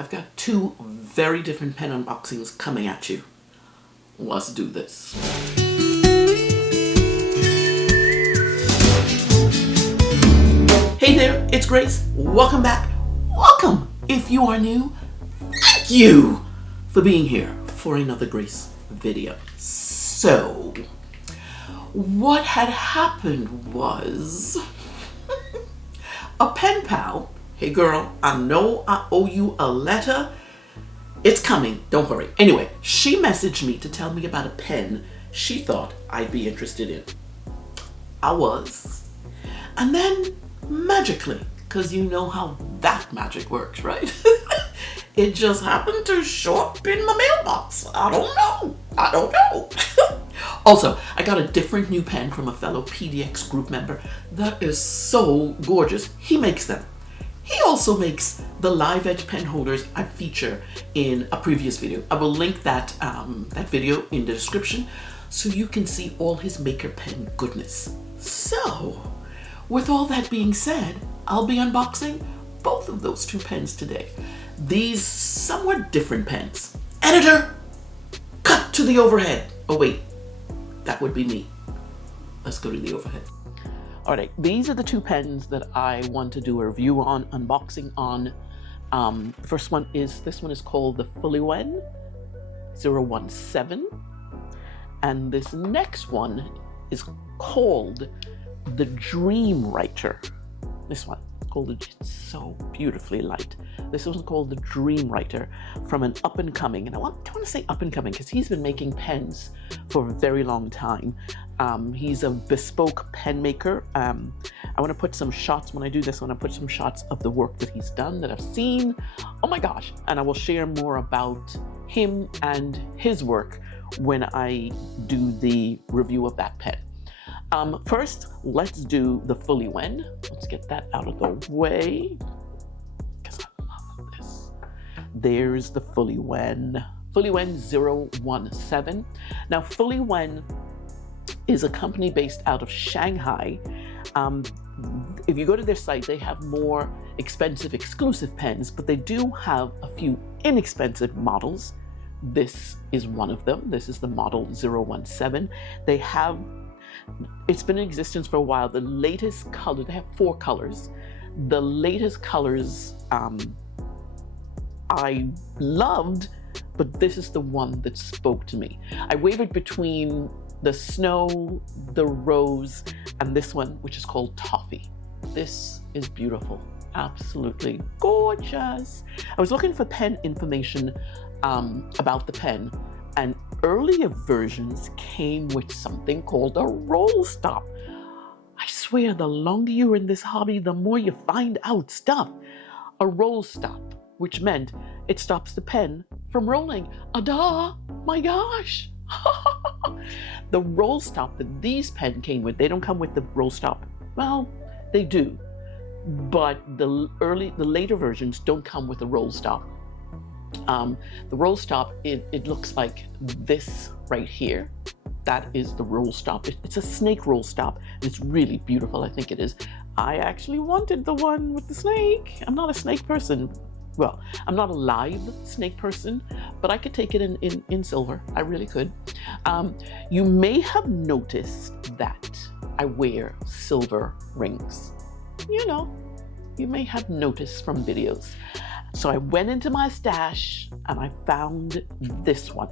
I've got two very different pen unboxings coming at you. Let's do this. Hey there, it's Grace. Welcome back. Welcome. If you are new, thank you for being here for another Grace video. So, what had happened was a pen pal. Hey girl, I know I owe you a letter. It's coming, don't worry. Anyway, she messaged me to tell me about a pen she thought I'd be interested in. I was. And then magically, because you know how that magic works, right? It just happened to show up in my mailbox. I don't know. Also, I got a different new pen from a fellow PDX group member that is so gorgeous. He makes them. He also makes the live edge pen holders I feature in a previous video. I will link that video in the description so you can see all his maker pen goodness. So, with all that being said, I'll be unboxing both of those two pens today. These somewhat different pens. Editor, cut to the overhead. Oh wait, that would be me. Let's go to the overhead. All right, these are the two pens that I want to do a review on, unboxing on. First one is, this one is called the Fuliwen 017. And this next one is called the Dream Writer. This one, called it's so beautifully light. This one's called the Dream Writer from an up and coming, and I want to say up and coming because he's been making pens for a very long time. He's a bespoke pen maker. I want to put some shots, when I do this, I want to put some shots of the work that he's done that I've seen. Oh my gosh. And I will share more about him and his work when I do the review of that pen. First, let's do the Fuliwen. Let's get that out of the way, because I love this. There's the Fuliwen. Fuliwen 017. Now, Fuliwen is a company based out of Shanghai. If you go to their site, they have more expensive exclusive pens, but they do have a few inexpensive models. This is one of them. This is the model 017. It's been in existence for a while. The latest color, they have 4 colors. The latest colors I loved, but this is the one that spoke to me. I wavered between the snow, the rose, and this one, which is called Toffee. This is beautiful, absolutely gorgeous. I was looking for pen information about the pen, and earlier versions came with something called a roll stop. I swear, the longer you're in this hobby, the more you find out stuff. A roll stop, which meant it stops the pen from rolling. Ada, my gosh. The roll stop that these pens came with, they don't come with the roll stop. Well, they do, but the later versions don't come with a roll stop. The roll stop, it looks like this right here. That is the roll stop. It's a snake roll stop. It's really beautiful, I think it is. I actually wanted the one with the snake. I'm not a snake person. Well, I'm not a live snake person, but I could take it in silver. I really could. You may have noticed that I wear silver rings. You know, you may have noticed from videos. So I went into my stash and I found this one.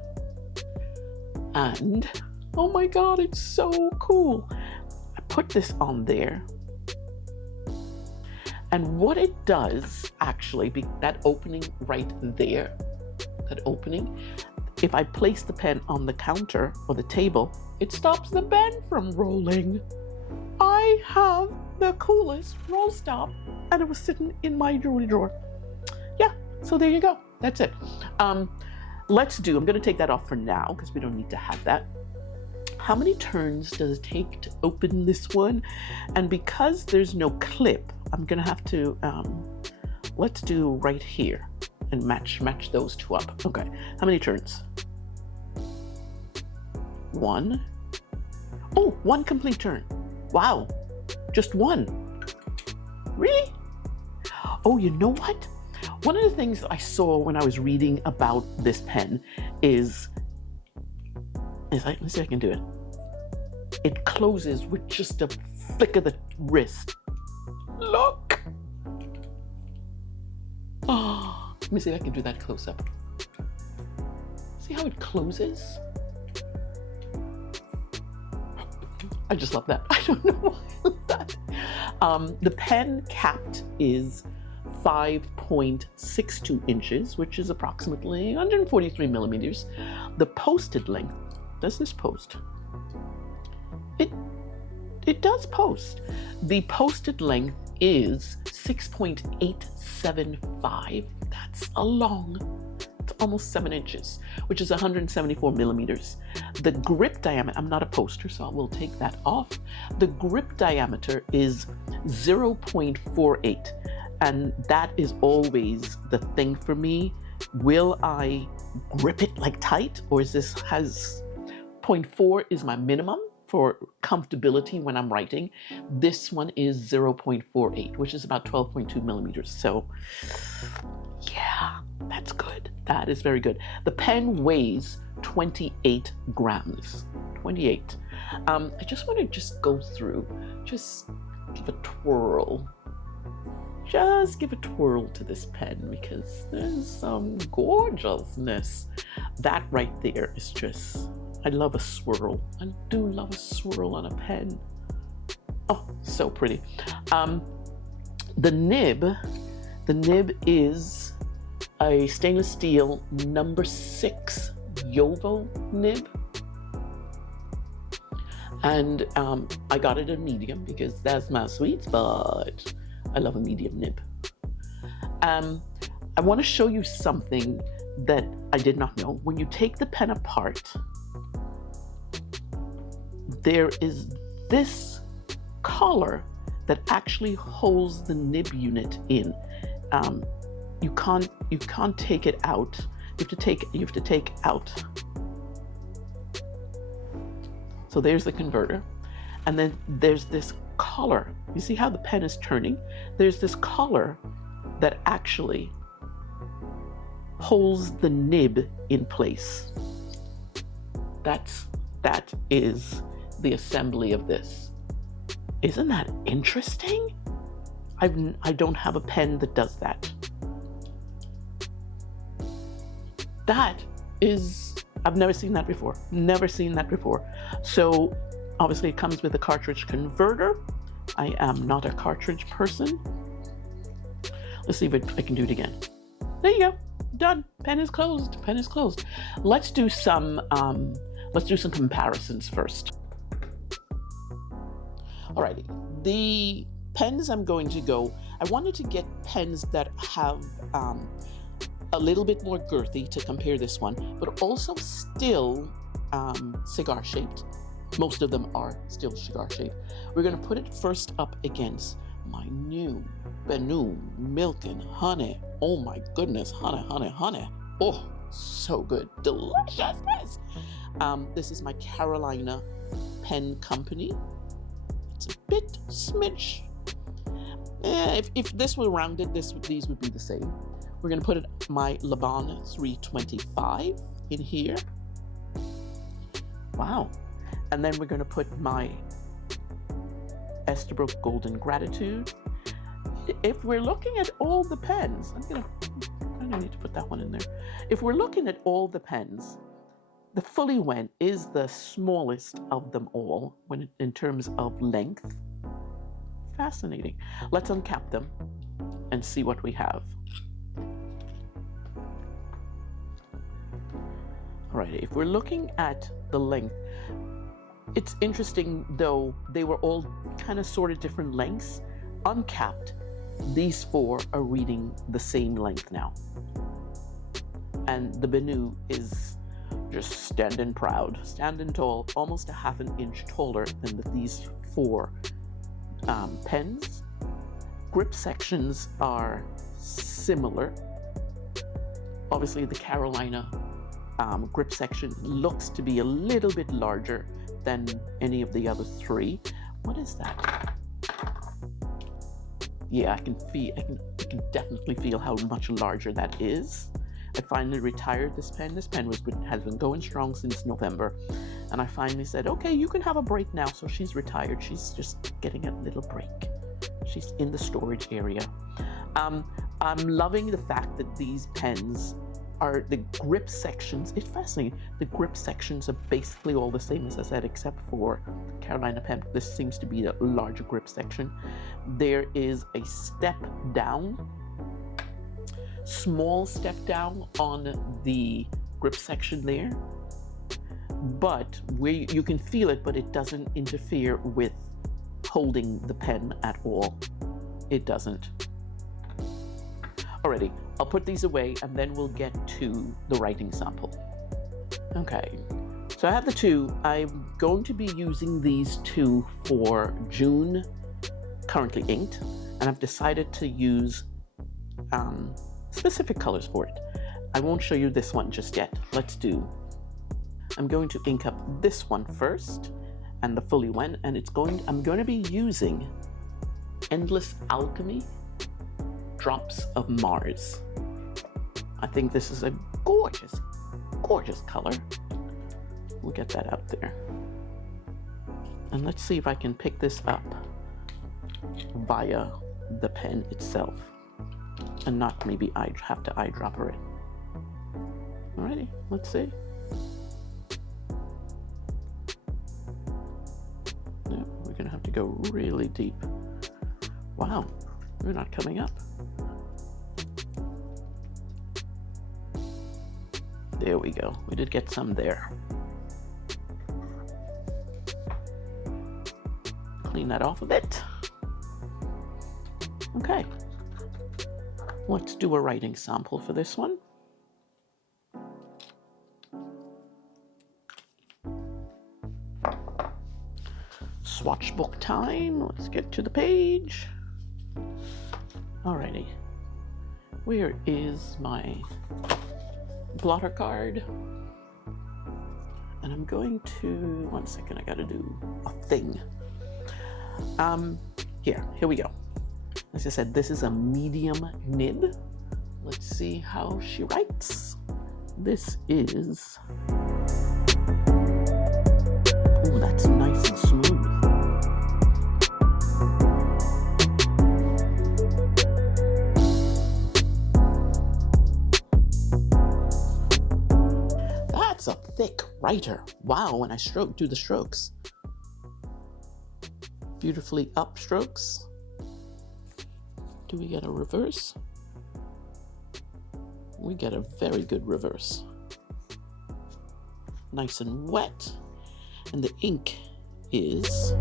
And oh my God, it's so cool. I put this on there. And what it does actually, that opening right there, that opening, if I place the pen on the counter or the table, it stops the pen from rolling. I have the coolest roll stop, and it was sitting in my jewelry drawer. Yeah, so there you go. That's it. I'm going to take that off for now because we don't need to have that. How many turns does it take to open this one? And because there's no clip, I'm going to have to, let's do right here and match those two up. Okay, how many turns? 1. Oh, 1 complete turn. Wow, just 1. Really? Oh, you know what? One of the things I saw when I was reading about this pen is let's see if I can do it. It closes with just a flick of the wrist. Look! Oh, let me see if I can do that close up. See how it closes? I just love that. I don't know why I love that. The pen capped is 5.62 inches, which is approximately 143 millimeters. The posted length, does this post? It does post. The posted length is 6.875. That's it's almost 7 inches, which is 174 millimeters. The grip diameter, I'm not a poster, so we'll take that off. The grip diameter is 0.48, and that is always the thing for me. Will I grip it like tight, or is this 0.4 is my minimum for comfortability when I'm writing. This one is 0.48, which is about 12.2 millimeters. So yeah, that's good. That is very good. The pen weighs 28 grams. 28. I just want to go through, just give a twirl. Just give a twirl to this pen because there's some gorgeousness. That right there is just, I love a swirl. I do love a swirl on a pen. Oh, so pretty. The nib is a stainless steel number 6 Yovo nib. And I got it in medium because that's my sweet spot. I love a medium nib. I want to show you something that I did not know. When you take the pen apart, there is this collar that actually holds the nib unit in. You can't take it out. You have to take out. So there's the converter, and then there's this collar. You see how the pen is turning? There's this collar that actually holds the nib in place. That is the assembly of this. Isn't that interesting? I don't have a pen that does that. That is, I've never seen that before. Never seen that before. So obviously it comes with a cartridge converter. I am not a cartridge person. Let's see if I can do it again. There you go. Done. Pen is closed. Pen is closed. Let's do some comparisons first. Alrighty. The pens I'm going to go, I wanted to get pens that have a little bit more girthy to compare this one, but also still cigar shaped. Most of them are still cigar shaped. We're going to put it first up against my new Bennu Milk and Honey. Oh my goodness, honey. Oh, so good. Deliciousness. This is my Carolina Pen Company. It's a bit smidge. If this were rounded, these would be the same. We're going to put my Laban 325 in here. Wow. And then we're going to put my Estabrook Golden Gratitude. If we're looking at all the pens, I need to put that one in there. If we're looking at all the pens, the Fuliwen is the smallest of them all in terms of length. Fascinating. Let's uncap them and see what we have. All right, if we're looking at the length, it's interesting though, they were all kind of sort of different lengths. Uncapped, these 4 are reading the same length now. And the Bennu is just standing proud, standing tall, almost a half an inch taller than these 4 pens. Grip sections are similar. Obviously the Carolina grip section looks to be a little bit larger than any of the other 3. What is that? Yeah, I can you can definitely feel how much larger that is. I finally retired this pen. This pen has been going strong since November. And I finally said, okay, you can have a break now. So she's retired. She's just getting a little break. She's in the storage area. I'm loving the fact that these pens are the grip sections. It's fascinating. The grip sections are basically all the same, as I said, except for Carolina pen. This seems to be the larger grip section. There is a step down, small step down on the grip section there, but where you can feel it, but it doesn't interfere with holding the pen at all. It doesn't. Alrighty, I'll put these away and then we'll get to the writing sample. Okay, so I have the two. I'm going to be using these two for June, currently inked, and I've decided to use specific colors for it. I won't show you this one just yet. I'm going to ink up this one first, and the Fuliwen, and I'm going to be using Endless Alchemy Drops of Mars. I think this is a gorgeous, gorgeous color. We'll get that out there. And let's see if I can pick this up via the pen itself and not maybe I have to eyedropper it. Alrighty, let's see. Yeah, we're gonna have to go really deep. Wow, we're not coming up. There we go. We did get some there. Clean that off a bit. Okay. Let's do a writing sample for this one. Swatch book time. Let's get to the page. Alrighty. Where is my blotter card? And I'm going to, one second, I gotta do a thing. Here we go. As I said, this is a medium nib. Let's see how she writes. This is, oh, that's nice and smooth. That's a thick writer. Wow, when I do the strokes. Beautifully up strokes. Do we get a reverse? We get a very good reverse. Nice and wet. And the ink is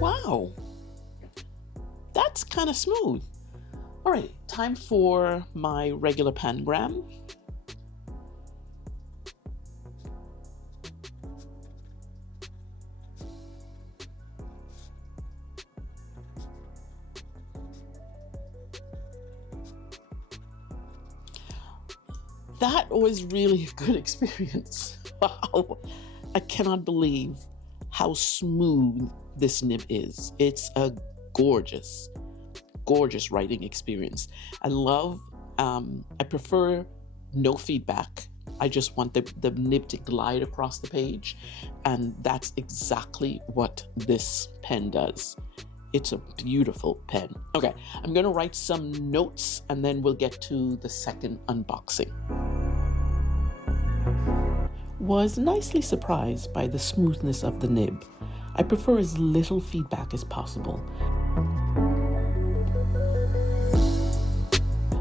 wow. That's kind of smooth. All right, time for my regular pangram. That was really a good experience. Wow, I cannot believe how smooth this nib is. It's a gorgeous writing experience. I love, I prefer no feedback. I just want the nib to glide across the page, and that's exactly what this pen does. It's a beautiful pen. Okay, I'm gonna write some notes and then we'll get to the second unboxing. Was nicely surprised by the smoothness of the nib. I prefer as little feedback as possible.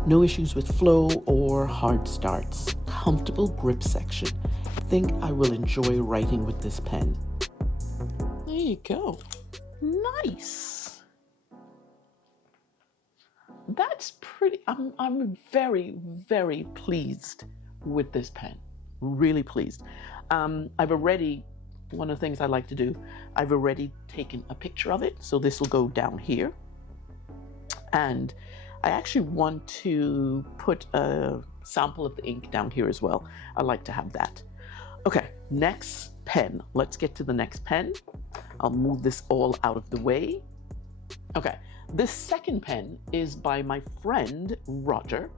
No issues with flow or hard starts. Comfortable grip section. I think I will enjoy writing with this pen. There you go. Nice. That's pretty, I'm very, very pleased with this pen. Really pleased. I've already, one of the things I like to do, I've already taken a picture of it. So this will go down here. And I actually want to put a sample of the ink down here as well. I like to have that. Okay, next pen. Let's get to the next pen. I'll move this all out of the way. Okay, this second pen is by my friend Roger.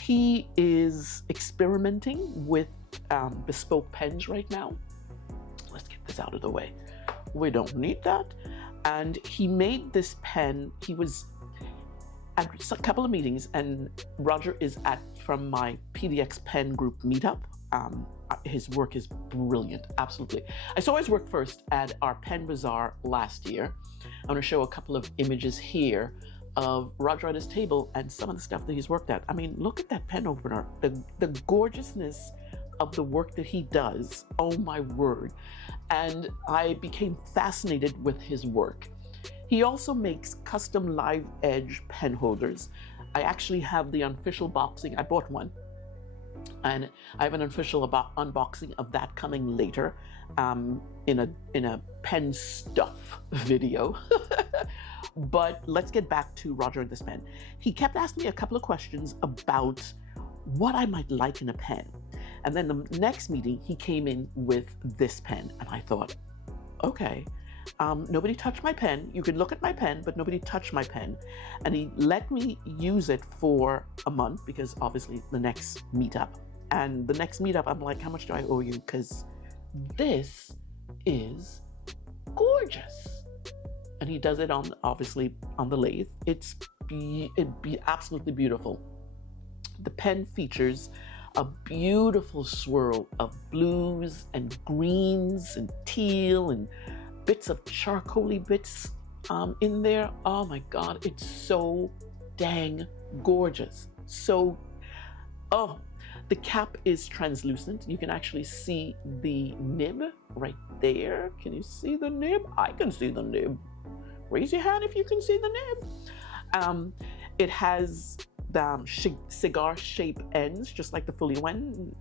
He is experimenting with Bespoke pens right now. Let's get this out of the way. We don't need that. And he made this pen. He was at a couple of meetings, and Roger is from my PDX pen group meetup. His work is brilliant, absolutely. I saw his work first at our pen bazaar last year. I'm going to show a couple of images here of Roger at his table and some of the stuff that he's worked at. I mean, look at that pen opener, the gorgeousness of the work that he does. Oh my word. And I became fascinated with his work. He also makes custom live edge pen holders. I actually have the unofficial boxing. I bought one, and I have an official unboxing of that coming later in a pen stuff video. But let's get back to Roger and this pen. He kept asking me a couple of questions about what I might like in a pen. And then the next meeting, he came in with this pen, and I thought, okay, nobody touched my pen. You could look at my pen, but nobody touched my pen. And he let me use it for a month, because obviously the next meetup. And the next meetup, I'm like, how much do I owe you? Because this is gorgeous. And he does it obviously on the lathe. It'd be absolutely beautiful. The pen features a beautiful swirl of blues and greens and teal and bits of charcoaly bits in there. Oh my God, it's so dang gorgeous. The cap is translucent. You can actually see the nib right there. Can you see the nib? I can see the nib. Raise your hand if you can see the nib. It has cigar shape ends, just like the Fuliwen.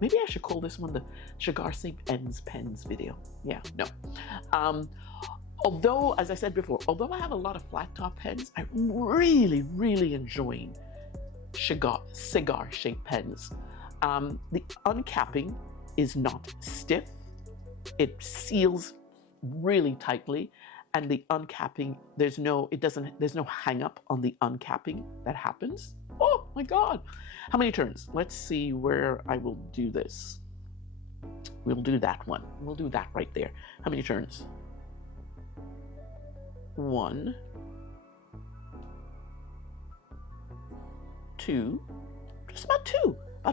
Maybe I should call this one the cigar shape ends pens video. Yeah, no. Although, as I said before, although I have a lot of flat top pens, I'm really enjoying cigar shape pens. The uncapping is not stiff. It seals really tightly. And the uncapping, there's no hang up on the uncapping that happens. Oh my God. How many turns? Let's see where I will do this. We'll do that one. We'll do that right there. How many turns? 1, 2, just about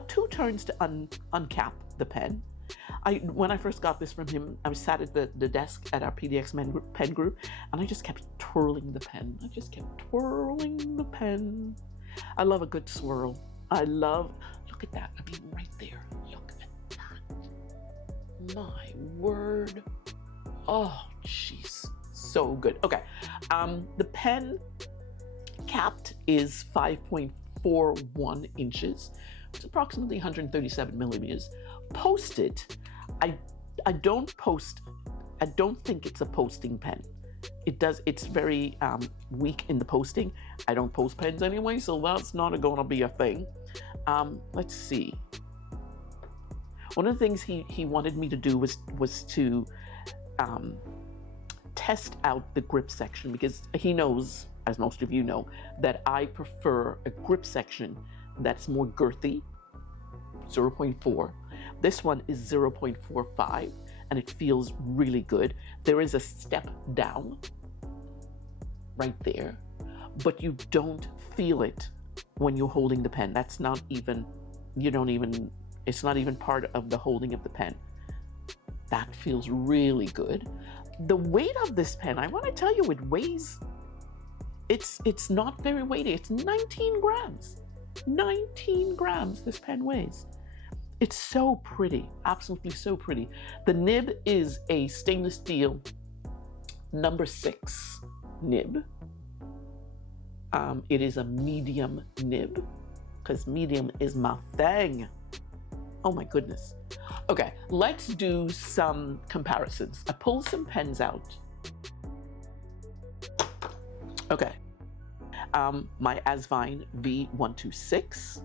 two turns to uncap the pen. When I first got this from him, I was sat at the desk at our PDX pen group, and I just kept twirling the pen. I love a good swirl. Look at that. I mean, right there. Look at that. My word. Oh, jeez. So good. Okay. The pen capped is 5.41 inches. It's approximately 137 millimeters. Posted, I don't think it's a posting pen. It's very weak in the posting. I don't post pens anyway, so that's not going to be a thing. Let's see. One of the things he wanted me to do was to test out the grip section, because he knows, as most of you know, that I prefer a grip section that's more girthy, 0.4. This one is 0.45, and it feels really good. There is a step down right there, but you don't feel it when you're holding the pen. It's not even part of the holding of the pen. That feels really good. The weight of this pen, I want to tell you, it weighs, it's not very weighty. It's 19 grams. 19 grams this pen weighs. It's so pretty, absolutely so pretty. The nib is a stainless steel number 6 nib. It is a medium nib, because medium is my thing. Oh my goodness. Okay, let's do some comparisons. I pulled some pens out. Okay. My Asvine V126.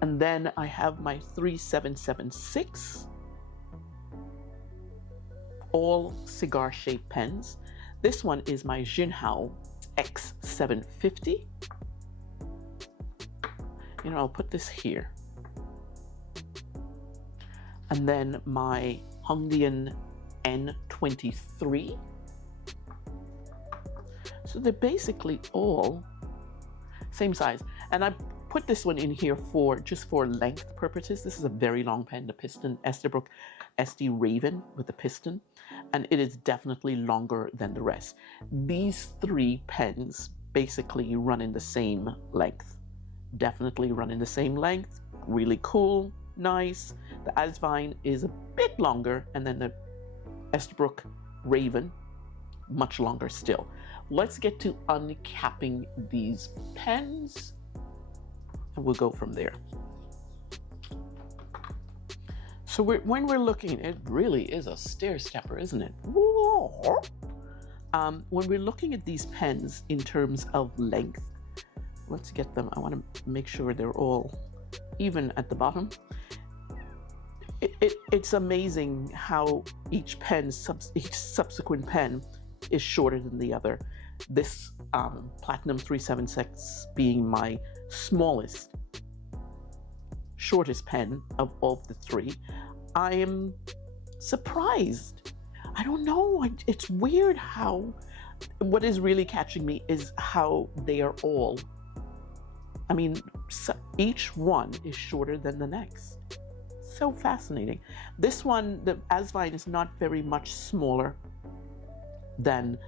And then I have my 3776, all cigar shaped pens. This one is my Jinhao X750. You know, I'll put this here. And then my Hongdian N23. So they're basically all same size. And I put this one in here for just for length purposes. This is a very long pen, the piston Esterbrook SD Raven with the piston, and it is definitely longer than the rest. These three pens basically run in the same length. Definitely run in the same length. Really cool, nice. The Asvine is a bit longer, and then the Esterbrook Raven, much longer still. Let's get to uncapping these pens, and we'll go from there. So when we're looking, it really is a stair stepper, isn't it? When we're looking at these pens in terms of length, let's get them. I want to make sure they're all even at the bottom. It's amazing how each subsequent pen is shorter than the other. This Platinum 376 being my smallest, shortest pen of all the three. I am surprised. I don't know. It's weird how, what is really catching me is how they are all, I mean, each one is shorter than the next. So fascinating. This one, the Asvine, is not very much smaller than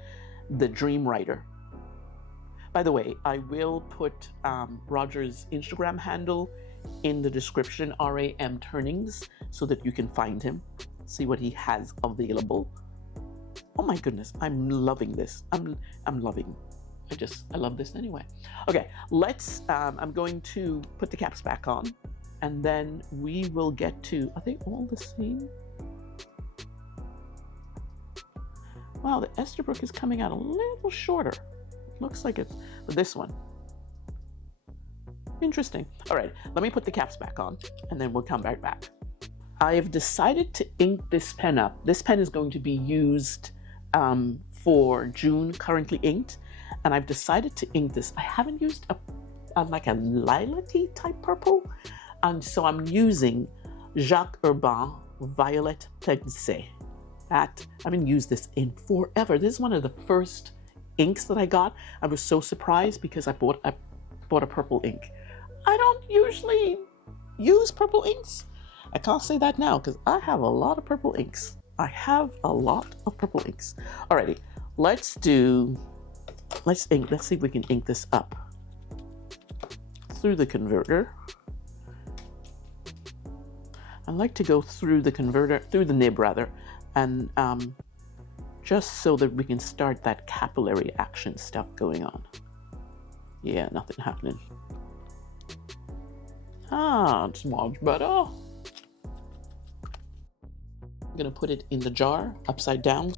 the Dream Writer. By the way, I will put Roger's Instagram handle in the description, RAM Turnings, so that you can find him, see what he has available. Oh my goodness, I'm loving this. I'm loving. I love this anyway. Okay, let's. I'm going to put the caps back on, and then we will get to. Are they all the same? Wow, the Esterbrook is coming out a little shorter. Looks like it's this one. Interesting. All right, let me put the caps back on, and then we'll come right back. I have decided to ink this pen up. This pen is going to be used for June, currently inked, and I've decided to ink this. I haven't used like a lilac-y type purple, and so I'm using Jacques Urbain Violet Pensée. I haven't used this in forever. This is one of the first inks that I got. I was so surprised because I bought a purple ink. I don't usually use purple inks. I can't say that now because I have a lot of purple inks. Alrighty, let's ink. Let's see if we can ink this up through the converter. I like to go through the converter, through the nib rather, and just so that we can start that capillary action stuff going on. Yeah, nothing happening. It's much better. I'm gonna put it in the jar, upside down.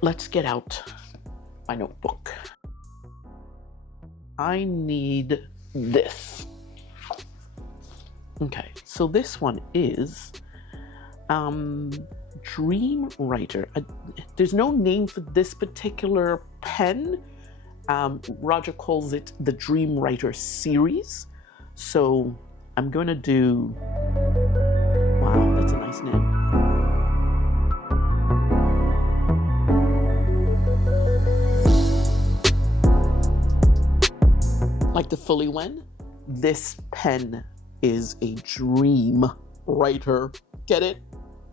Let's get out my notebook. I need this. Okay, so this one is Dream Writer. There's no name for this particular pen. Roger calls it the Dream Writer series. So I'm going to do, wow, that's a nice nib. Like the Fuliwen, this pen is a Dream Writer. Get it?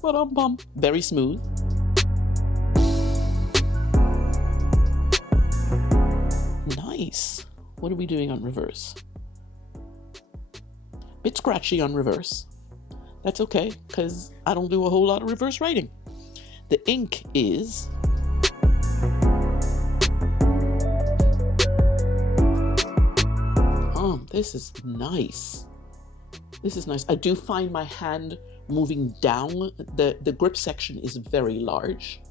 Ba-dum-bum. Very smooth. Nice. What are we doing on reverse? Bit scratchy on reverse. That's okay, because I don't do a whole lot of reverse writing. The ink is this is nice. This is nice. I do find my hand moving down. The grip section is very large,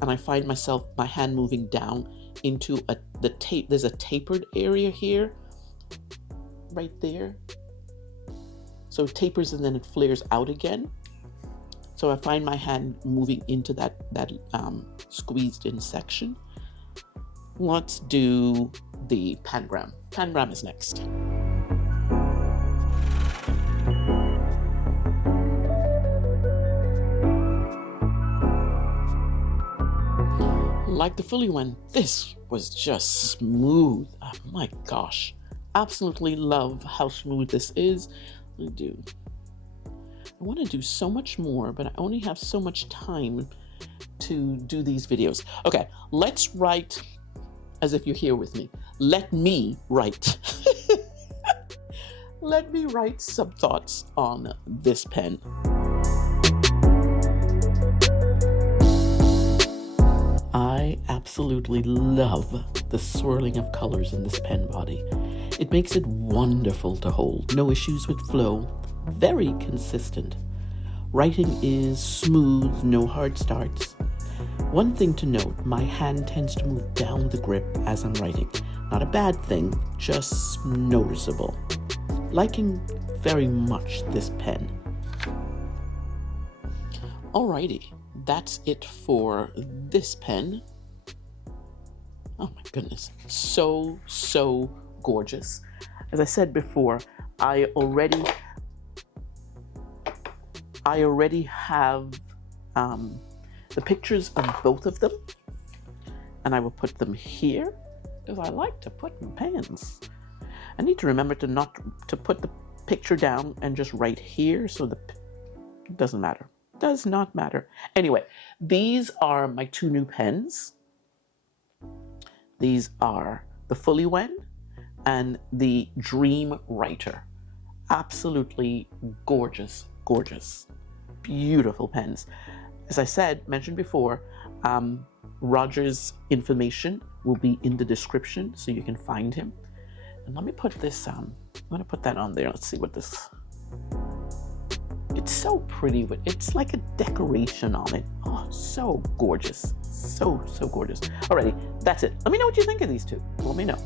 and I find my hand moving down into the tape. There's a tapered area here, right there. So it tapers and then it flares out again. So I find my hand moving into that squeezed in section. Let's do the pangram. Pangram is next. Like the Fuliwen, this was just smooth. Oh my gosh. Absolutely love how smooth this is. I want to do so much more, but I only have so much time to do these videos. Okay, let's write, as if you're here with me. Let me write. Let me write some thoughts on this pen. I absolutely love the swirling of colors in this pen body. It makes it wonderful to hold. No issues with flow. Very consistent. Writing is smooth, no hard starts. One thing to note, my hand tends to move down the grip as I'm writing. Not a bad thing, just noticeable. Liking very much this pen. Alrighty, that's it for this pen. Oh my goodness, so gorgeous. As I said before, I already have the pictures of both of them, and I will put them here because I like to put in pens. I need to remember to put the picture down and just write here, so it doesn't matter. Does not matter. Anyway, these are my two new pens. These are the Fuliwen and the Dream Writer. Absolutely gorgeous, gorgeous, beautiful pens. As I mentioned before, Roger's information will be in the description so you can find him. And let me put this, I'm gonna put that on there. Let's see what this, it's so pretty. It's like a decoration on it. Oh, so gorgeous. So gorgeous. Alrighty, that's it. Let me know what you think of these two. Let me know.